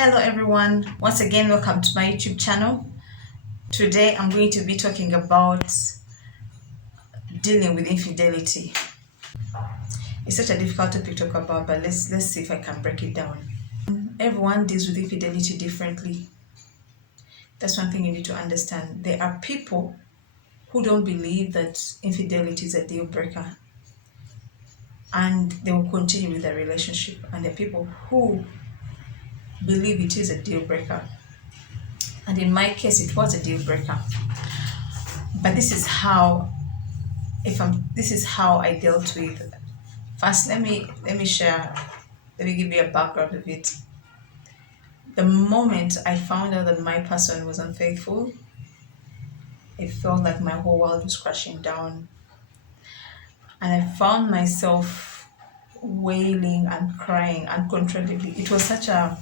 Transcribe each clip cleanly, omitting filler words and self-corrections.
Hello everyone, once again welcome to my YouTube channel. Today I'm going to be talking about dealing with infidelity. It's such a difficult topic to talk about, but let's see if I can break it down. Everyone deals with infidelity differently. That's one thing you need to understand. There are people who don't believe that infidelity is a deal breaker and they will continue with their relationship, and there are people who believe it is a deal breaker. And in my case it was a deal breaker. But this is how I dealt with it. First, let me give you a background of it. The moment I found out that my person was unfaithful, it felt like my whole world was crashing down. And I found myself wailing and crying uncontrollably. It was such a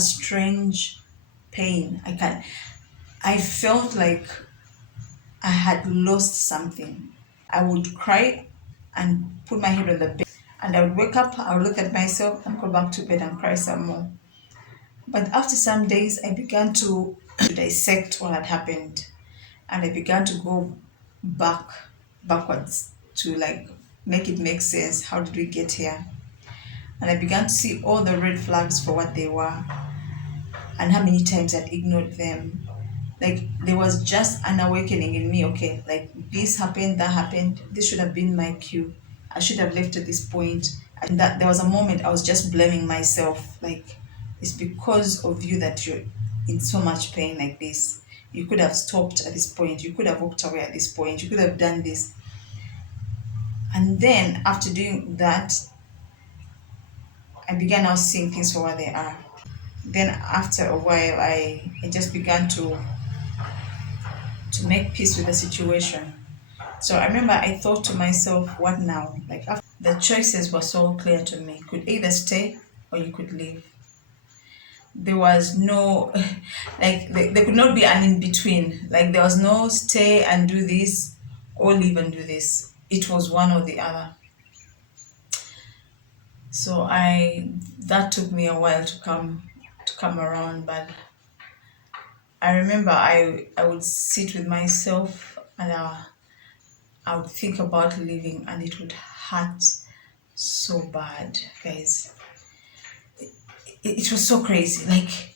strange pain. I felt like I had lost something. I would cry and put my head on the bed, and I would wake up, I would look at myself and go back to bed and cry some more. But after some days, I began to dissect what had happened, and I began to go backwards to like make it make sense. How did we get here? And I began to see all the red flags for what they were and how many times I'd ignored them. Like there was just an awakening in me. Okay, like this happened, that happened, this should have been my cue, I should have left at this point. And that there was a moment I was just blaming myself, like it's because of you that you're in so much pain like this. You could have stopped at this point, you could have walked away at this point, you could have done this. And then after doing that, I began now seeing things for what they are. Then after a while, I just began to make peace with the situation. So I remember I thought to myself, what now? Like after the choices were so clear to me. You could either stay or you could leave. There was no there could not be an in between. Like there was no stay and do this or leave and do this. It was one or the other. So I that took me a while to come around, but I remember I would sit with myself and I would think about leaving, and it would hurt so bad, guys. It was so crazy. Like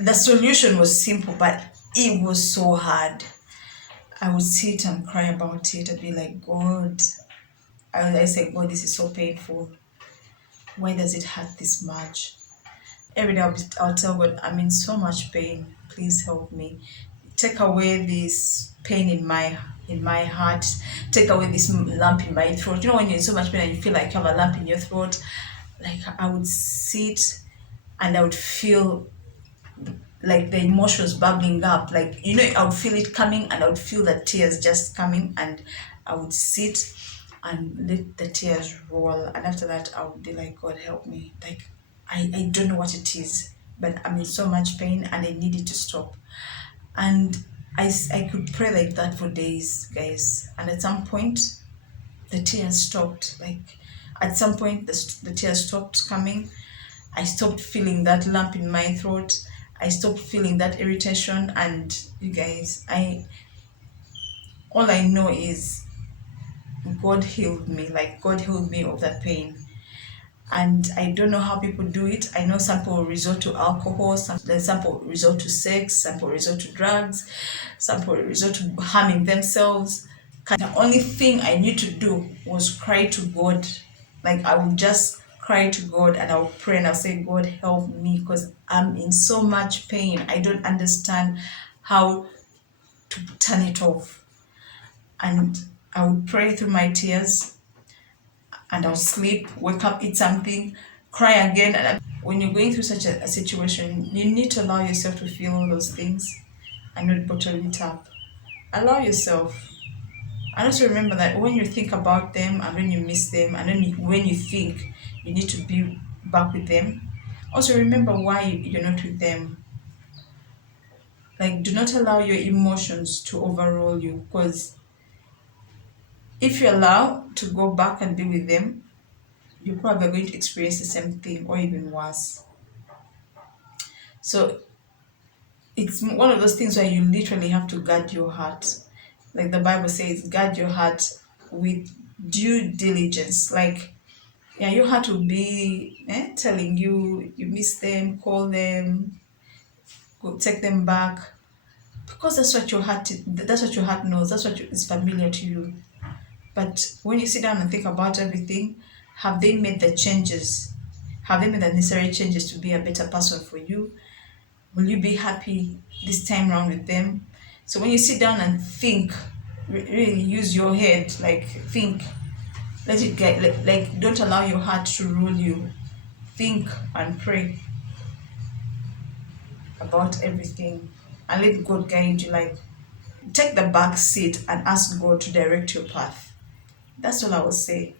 the solution was simple, but it was so hard. I would sit and cry about it. I'd be like, God, I say, God, this is so painful. Why does it hurt this much? Every day I'll tell God, I'm in so much pain. Please help me. Take away this pain in my heart. Take away this lump in my throat. You know when you're in so much pain and you feel like you have a lump in your throat. Like I would sit and I would feel like the emotions bubbling up. Like I would feel it coming, and I would feel the tears just coming, and I would sit and let the tears roll. And after that, I would be like, God, help me. Like I don't know what it is, but I'm in so much pain and I need it to stop. And I could pray like that for days, guys. And at some point, the tears stopped. Like at some point, the tears stopped coming. I stopped feeling that lump in my throat. I stopped feeling that irritation. And you guys, all I know is God healed me. Like God healed me of that pain. And I don't know how people do it. I know some people resort to alcohol, some people resort to sex, some people resort to drugs, some people resort to harming themselves. The only thing I need to do was cry to God. Like I would just cry to God and I would pray and I'll say, God, help me, because I'm in so much pain. I don't understand how to turn it off. And I would pray through my tears, and I'll sleep, wake up, eat something, cry again. And when you're going through such a situation, you need to allow yourself to feel all those things and not bottle it up. Allow yourself. And also remember that when you think about them and when you miss them and when you think you need to be back with them, also remember why you're not with them. Like, do not allow your emotions to overrule you, because if you allow to go back and be with them, you're probably going to experience the same thing or even worse. So it's one of those things where you literally have to guard your heart. Like the Bible says, guard your heart with due diligence. Like, yeah, your heart will be telling you you miss them, call them, go take them back, because that's what your heart knows. That's what is familiar to you. But when you sit down and think about everything, have they made the changes? Have they made the necessary changes to be a better person for you? Will you be happy this time around with them? So when you sit down and think, really use your head, like think, let it get, like don't allow your heart to rule you. Think and pray about everything and let God guide you. Like take the back seat and ask God to direct your path. That's all I would say.